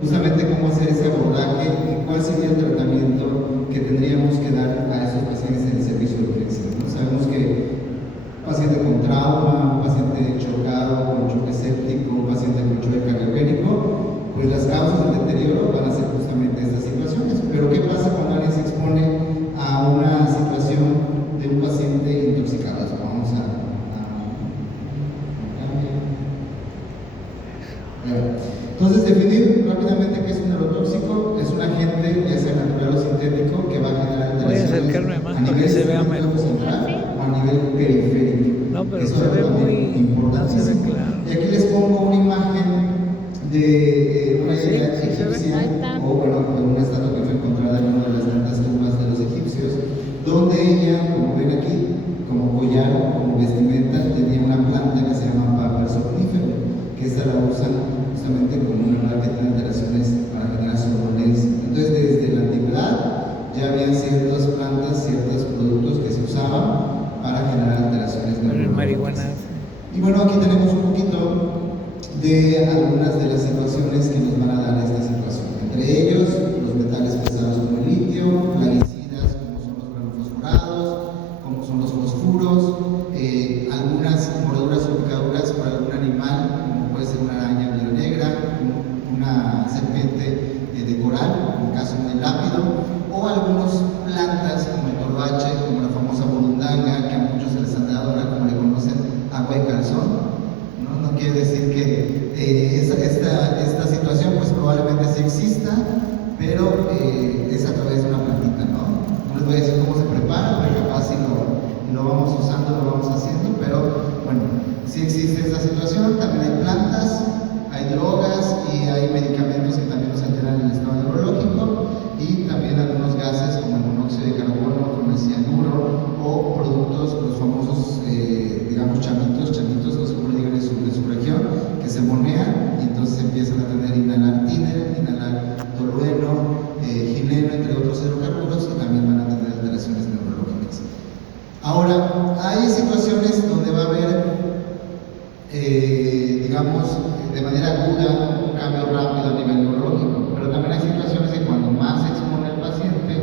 justamente cómo hacer ese abordaje y cuál sería el tratamiento que tendríamos que dar a esos pacientes en el servicio de urgencia, ¿no? Sabemos que un paciente con trauma, un paciente chocado con choque séptico, un paciente con choque cardiogénico, pues las causas del deterioro van a ser justamente estas situaciones. Pero ¿qué pasa cuando alguien se expone a una situación de un paciente intoxicado? Vamos a entonces, definir rápidamente qué es un neurotóxico. Es un agente, ya sea natural o sintético, que va a generar alteraciones a nivel central o a nivel periférico. No, pero eso se ve muy importantísimo. claro. Y aquí les pongo una imagen de una idea egipcia, o bueno, una estatua que fue encontrada en una de las tantas tumbas de los egipcios, donde ella, como ven aquí, como collar, como vestimenta, tenía una planta que se llama papel somnífero, que esta la usan justamente como una planta que tiene alteraciones para generar somnolencia. Entonces, desde la antigüedad ya habían ciertas plantas, ciertos productos que se usaban para generar alteraciones neurológicas. Y bueno, aquí tenemos un poquito de algunas de las situaciones que nos van a dar esta situación. Entre ellos, los metales pesados como el litio, plaguicidas como son los granulofosforados, como son los fosfuros, algunas mordeduras o picaduras por algún animal, como puede ser una araña negra, una serpiente de coral, en el caso del lápido, o algunas plantas como el toloache, como la famosa burundanga, que a muchos se les han dado ahora, como le conocen, agua de calzón. No quiere decir que esta situación pues probablemente sí exista, pero es a través de una plantita, ¿no? No les voy a decir cómo se prepara, pero capaz si lo vamos usando, lo vamos haciendo, pero bueno, sí existe esta situación. También hay plantas, hay drogas y hay medicamentos que también nos alteran el estado neurológico, y también algunos gases como el monóxido de carbono, como el cianuro, o productos, los famosos, digamos, chamitos, no sé cómo le digan en su región, que se monean y entonces empiezan a tener inhalar tíner, inhalar tolueno, gileno, entre otros hidrocarburos, y también van a tener alteraciones neurológicas. Ahora, hay situaciones donde va a haber, digamos, de manera aguda, un cambio rápido a nivel neurológico, pero también hay situaciones que cuando más se expone el paciente,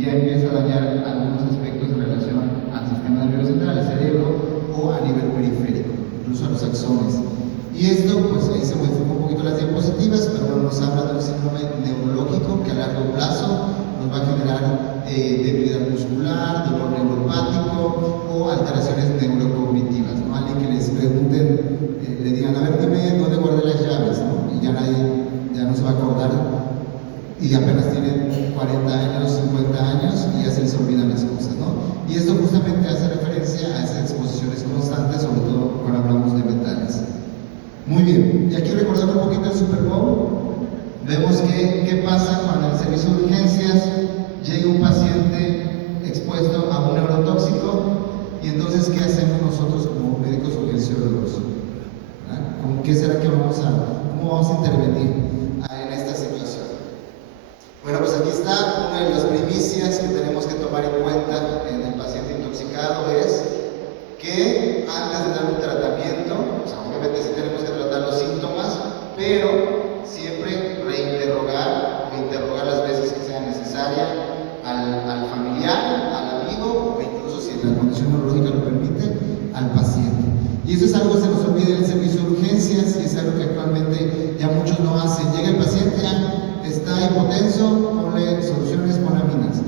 ya empieza a dañar algunos aspectos en relación al sistema nervioso central, al cerebro, o a nivel periférico, incluso a los axones. Y esto, pues ahí se muestran un poquito las diapositivas, pero bueno, nos habla de un síndrome neurológico que a largo plazo nos va a generar debilidad muscular, dolor neuropático o alteraciones neurocognitivas, ¿no? Alguien que les pregunten, le digan, a ver, dime dónde guardé las llaves, ¿no? Y ya ya no se va a acordar, y apenas tiene 40 años, 50 años, y ya se les olvidan las cosas, ¿no? Y esto justamente hace referencia a esas exposiciones constantes, sobre todo cuando hablamos de metales. Muy bien, y aquí recordando un poquito el Super Bowl, vemos qué pasa cuando en el servicio de urgencias llega un paciente expuesto a un neurotóxico, y entonces ¿qué hacemos nosotros como médicos urgenciólogos? ¿Qué será que cómo vamos a intervenir en esta situación? Bueno, pues aquí está una de las primicias que tenemos que tomar en cuenta en el paciente intoxicado, es que antes de dar un tratamiento, o sea, obviamente sí tenemos que tratar los síntomas, pero siempre reinterrogar o interrogar las veces que sea necesaria al familiar, al amigo, o incluso si la condición neurológica lo permite, al paciente. Y eso es algo que se nos olvida en el servicio de urgencias, y es algo que actualmente ya muchos no hacen. Llega el paciente, está hipotenso, ponle soluciones, ponle aminas.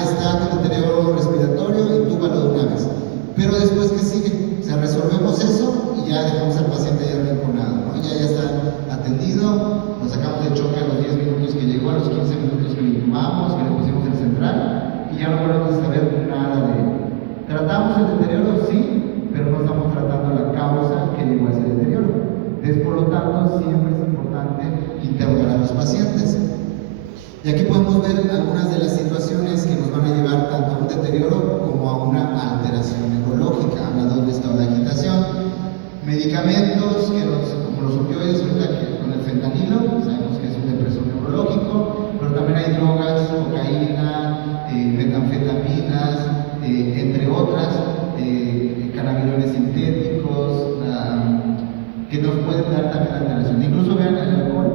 Está con deterioro respiratorio, intúbalo de una vez. Pero después, ¿qué sigue? O sea, resolvemos eso y ya dejamos al paciente ya arrinconado, ¿no? Ya está atendido, lo sacamos de choque a los 10 minutos que llegó, a los 15 minutos que lo intubamos, que le pusimos el central, y ya no volvemos a saber nada de él. ¿Tratamos el deterioro? Sí, pero no estamos tratando la causa que llevó a ese deterioro. Entonces, por lo tanto, siempre es importante interrogar a los pacientes. Y aquí podemos ver algunas de las situaciones que nos van a llevar tanto a un deterioro como a una alteración neurológica. Habla de un estado de agitación, medicamentos como los opioides, con el fentanilo, sabemos que es un depresor neurológico, pero también hay drogas, cocaína, metanfetaminas, entre otras, cannabidioles sintéticos, que nos pueden dar también alteración. Incluso vean el alcohol,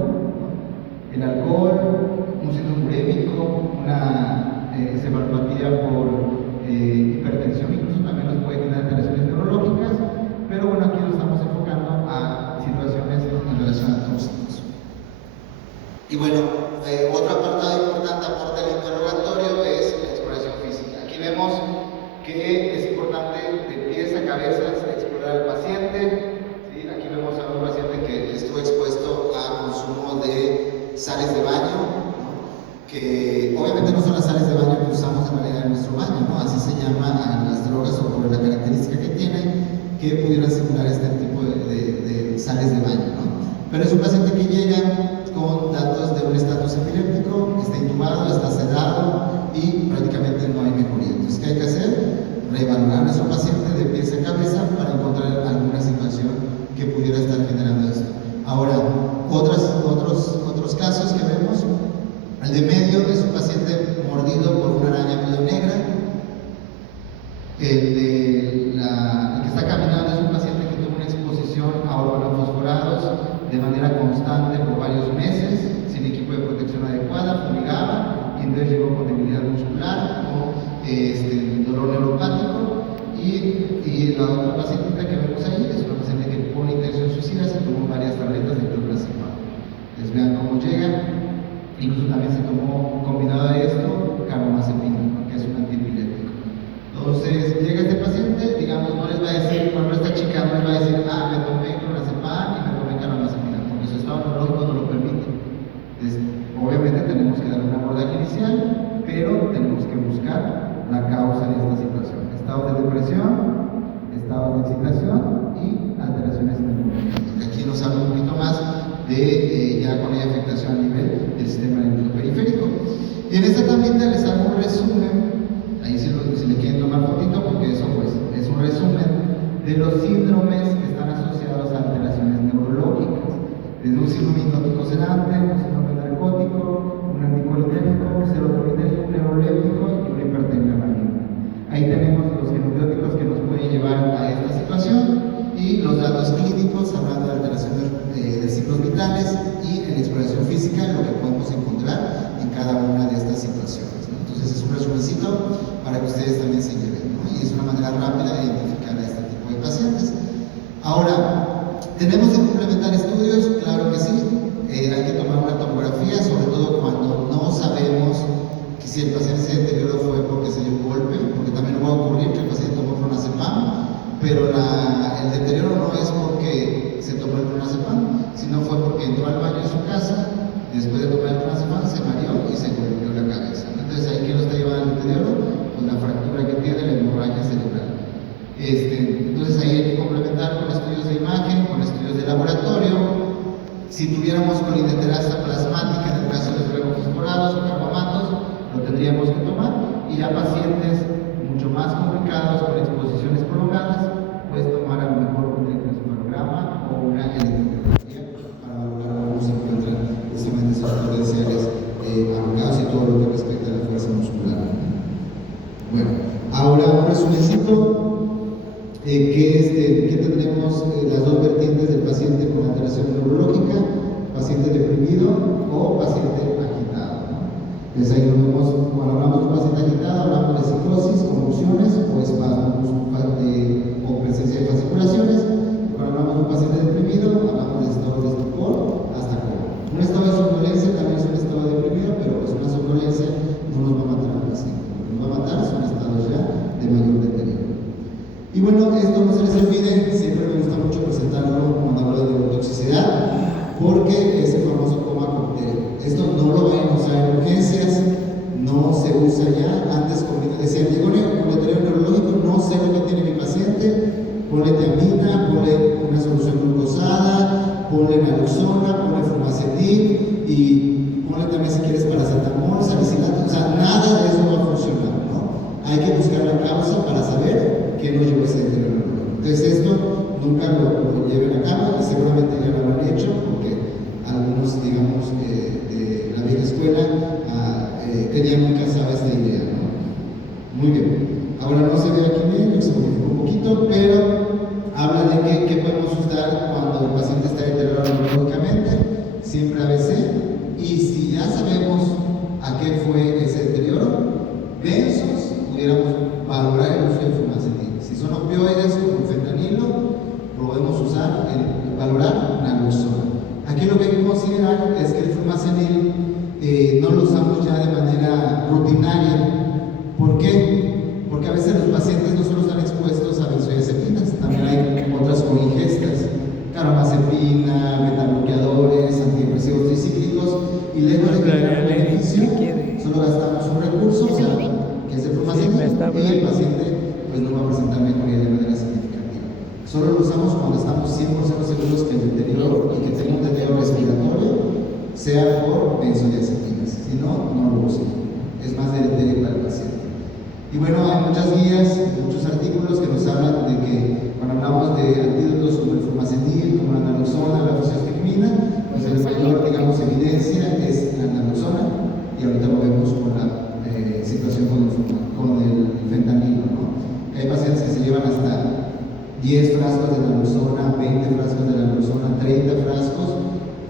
encefalopatía por hipertensión, incluso también nos puede generar alteraciones neurológicas, pero bueno, aquí nos estamos enfocando a situaciones en relación a tóxicos. Y bueno, otro apartado importante aparte del interrogatorio es la exploración física. Aquí vemos que es importante de pies a cabeza explorar al paciente. ¿Sí? Aquí vemos a un paciente que estuvo expuesto a consumo de sales de baño, ¿no? Que obviamente no son las sales de baño que usamos en realidad en nuestro baño, ¿no? Así se llama a las drogas o por la característica que tienen, que pudieran simular este tipo de sales de baño, ¿no? Pero es un paciente que llega con datos de un estatus epiléptico, está intubado, está sedado y prácticamente no hay mejoría. Entonces, ¿qué hay que hacer? Reevaluar a nuestro paciente de pies a cabeza para encontrar alguna situación que pudiera estar generando esto. Ahora, otros casos que vemos, el de medio es un paciente mordido por una araña medio negra. El que está caminando es un paciente que tuvo una exposición a organofosforados de manera constante por varios meses, sin equipo de protección adecuada, fumigaba, y entonces llegó con debilidad muscular, con dolor neuropático, y la otra pacientita que vemos ahí es una paciente que pone intención suicida, se tomó varias tabletas de clorrazepam. Les vean cómo llega, incluso también se tomó combinado a esto carbamazepina, ¿no? Que es un antiepiléptico. Entonces llega este paciente, digamos, no les va a decir, por ejemplo, esta chica no les va a decir, me tomé clorrazepam y me tomé carbamazepina, porque su estado neurológico no lo permite. Entonces, obviamente tenemos que dar un abordaje inicial, pero tenemos que buscar la causa de esta situación. Estados de depresión, estados de excitación y alteraciones neurológicas. Aquí nos habla un poquito más de ya cuando hay afectación a nivel del sistema nervioso periférico. Y en esta tablita les hago un resumen, ahí si le quieren tomar fotito, porque eso pues es un resumen de los síndromes que están asociados a alteraciones neurológicas, desde un síndrome hipnótico sedante, un síndrome narcótico, un anticolinérgico, un serotoninérgico, un neuroléptico y una hipertensión maligna. Ahí tenemos los genobióticos que nos pueden llevar a esta situación y los datos clínicos hablando de alteraciones de ciclos vitales y en exploración física lo que podemos encontrar en cada una de estas situaciones, ¿no? Entonces es un resumencito para que ustedes también se lleven, ¿no? Y es una manera rápida de identificar a este tipo de pacientes. Ahora, ¿tenemos que complementar estudios? Claro que sí. Hay que tomar una tomografía, sobre todo cuando no sabemos que si el paciente se deterioró fue porque se dio un golpe, porque también va a ocurrir que el paciente tomó clonazepam, pero el deterioro no es porque se tomó el clonazepam, sino fue porque entró al baño de su casa, después de tomar el clonazepam se mareó y se golpeó la cabeza. Entonces, ¿ahí quién lo está llevando al deterioro? Pues la fractura que tiene, la hemorragia cerebral. Entonces, ahí hay que complementar con estudios de imagen, con estudios de laboratorio. Si tuviéramos colindeterasa plasmática, en el caso de organofosforados o carbamatos, lo tendríamos que tomar. Y ya pacientes mucho más complicados, con exposiciones prolongadas, puedes tomar a lo mejor un electroencefalograma o una electrocardiografía para valorar cómo se encuentran precisamente esos potenciales arrogados y todo lo que respecta a la fuerza muscular. Bueno, ahora un resumencito. Que tendremos las dos vertientes del paciente con alteración neurológica, paciente deprimido o paciente agitado, ¿no? Entonces ahí lo vemos, cuando hablamos de un paciente agitado, hablamos de psicosis, convulsiones o espasmos o presencia de fasciculaciones. Cuando hablamos de un paciente deprimido, hablamos de estado de estupor hasta coma. Un estado de somnolencia también es un estado deprimido, pero pues una somnolencia no nos va a matar al paciente. Lo que nos va a matar son estados ya de mayor deterioro. Y bueno, esto no se les olvide, siempre me gusta mucho presentarlo cuando hablo de neurotoxicidad, porque es el famoso coma cóctel. Esto no lo vayan a usar en urgencias, no se usa ya. Antes decían, llegó un deterioro neurológico, no sé lo que tiene mi paciente, ponle tiamina, ponle una solución glucosada, ponle naloxona, ponle flumacetil y ponle también si quieres paracetamol, salicilato. O sea, nada de eso va a funcionar, ¿no? Hay que buscar la causa para saber que nos llevó ese deterioro neurológico. Entonces esto nunca lo lleven a cabo y seguramente ya lo han hecho porque algunos, digamos, de la vieja escuela tenían muy casada esta idea, ¿no? Muy bien. Ahora no se ve aquí bien, se modificó un poquito, pero habla de qué podemos usar cuando el paciente está deteriorado neurológicamente, siempre ABC, y si ya sabemos a qué fue ese deterioro, benzo y lejos de generar un beneficio, ¿qué quiere? solo gastamos un recurso, o sea, que es el fluoxetino, y el paciente pues no va a presentar mejoría de manera significativa. Solo lo usamos cuando estamos 100% seguros que el deterioro y que tenga un deterioro respiratorio sea por benzodiazepinas, si no, no lo usen, es más deleterio para el paciente. Y bueno, hay muchas guías, muchos artículos que nos hablan de que cuando hablamos de antídotos como el flumazenil, como la naloxona, la fusostericina, pues la mayor, digamos, evidencia es la naloxona, y ahorita lo vemos con la situación con el fentanilo, ¿no? Hay pacientes que se llevan hasta 10 frascos de naloxona, 20 frascos de naloxona, 30 frascos,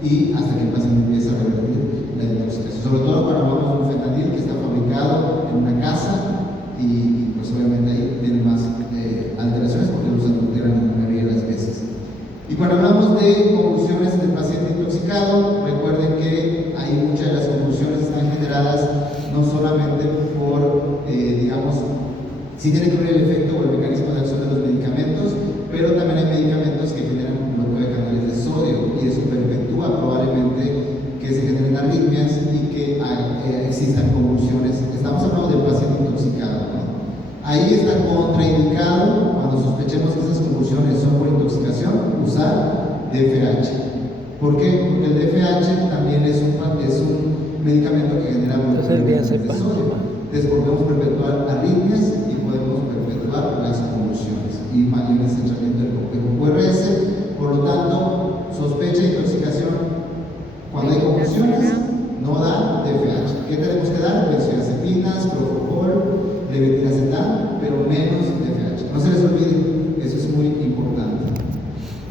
y hasta que el paciente empieza a revertir la intoxicación. Sobre todo cuando hablamos de un fentanil que está fabricado en una casa, y pues obviamente ahí tiene más alteraciones porque los adulteran la mayoría de las veces. Y cuando hablamos de convulsiones del paciente intoxicado, recuerden que hay muchas de las convulsiones están generadas no solamente por, digamos, sí tiene que ver el efecto o el mecanismo de acción de los medicamentos, pero también hay medicamentos que generan un bloqueo de canales de sodio, y eso perpetúa probablemente que se generen arritmias y que existan convulsiones. Estamos hablando del paciente intoxicado, ¿no? Ahí está contraindicado, cuando sospechemos que esas convulsiones son por intoxicación, usar DFH. ¿Por qué? Porque el DFH también es un medicamento que genera bloqueo de sodio. Entonces podemos perpetuar arritmias y podemos perpetuar las convulsiones y mayor estrechamiento del complejo QRS. Por lo tanto, sospecha de intoxicación cuando hay convulsiones, no da DFH. ¿Qué tenemos que dar? Benzodiazepinas, propofol, levetiracetam, pero menos DFH. No se les olvide, eso es muy importante.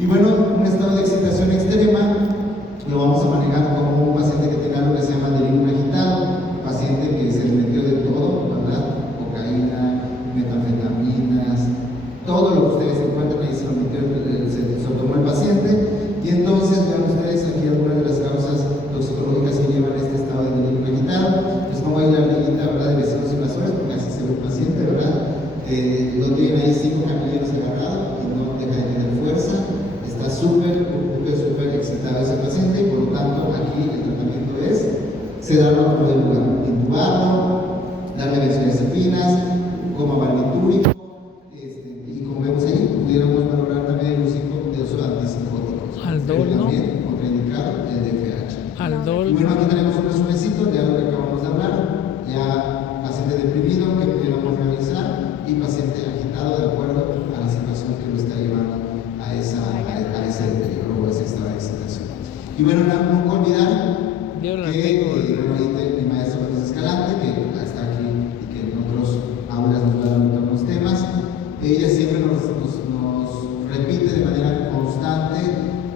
Y bueno, un estado de excitación extrema lo vamos a manejar como un paciente que tenga lo que se llama delirio agitado, paciente que se le metió de todo, ¿verdad? Cocaína, metanfetaminas, todo lo que ustedes encuentran ahí se lo metió, se lo tomó el paciente, y entonces vean ustedes aquí algunas de las causas toxicológicas que llevan a este estado de delirio agitado. Les pongo ahí la liguita, ¿verdad?, de vecinos invasores, porque así se ve el paciente, ¿verdad? Lo tiene ahí 5 camilleros agarrados y no deja de tener fuerza, está súper excitado ese paciente, y por lo tanto aquí el tratamiento es sedarlo por el lugar, intubarlo, darle benzodiazepinas, coma barbitúrico, y como vemos ahí, pudiéramos valorar también el uso de antipsicóticos. Aldol, ¿no? También contraindicado el DFH. Aldol. Y bueno, aquí tenemos un resumencito de algo que acabamos de hablar, ya paciente deprimido que pudiéramos realizar y paciente agitado de acuerdo a la situación que lo está llevando a ese deterioro o a ese estado de excitación. Y bueno, nunca olvidar que mi maestro Luis Escalante, que está aquí y que en otros aulas nos va a dar otros temas, ella siempre nos repite de manera constante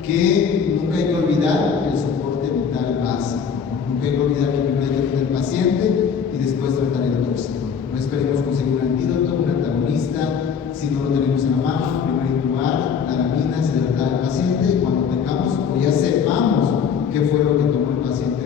que nunca hay que olvidar el soporte vital básico, ¿no? Nunca hay que olvidar que primero hay que tener el paciente y después tratar el tóxico. No esperemos conseguir un antídoto, un antagonista, si no lo tenemos en la mano. Primero intubar, dar aminas, hidratar al paciente, y cuando tengamos o ya sepamos qué fue lo que tomó el paciente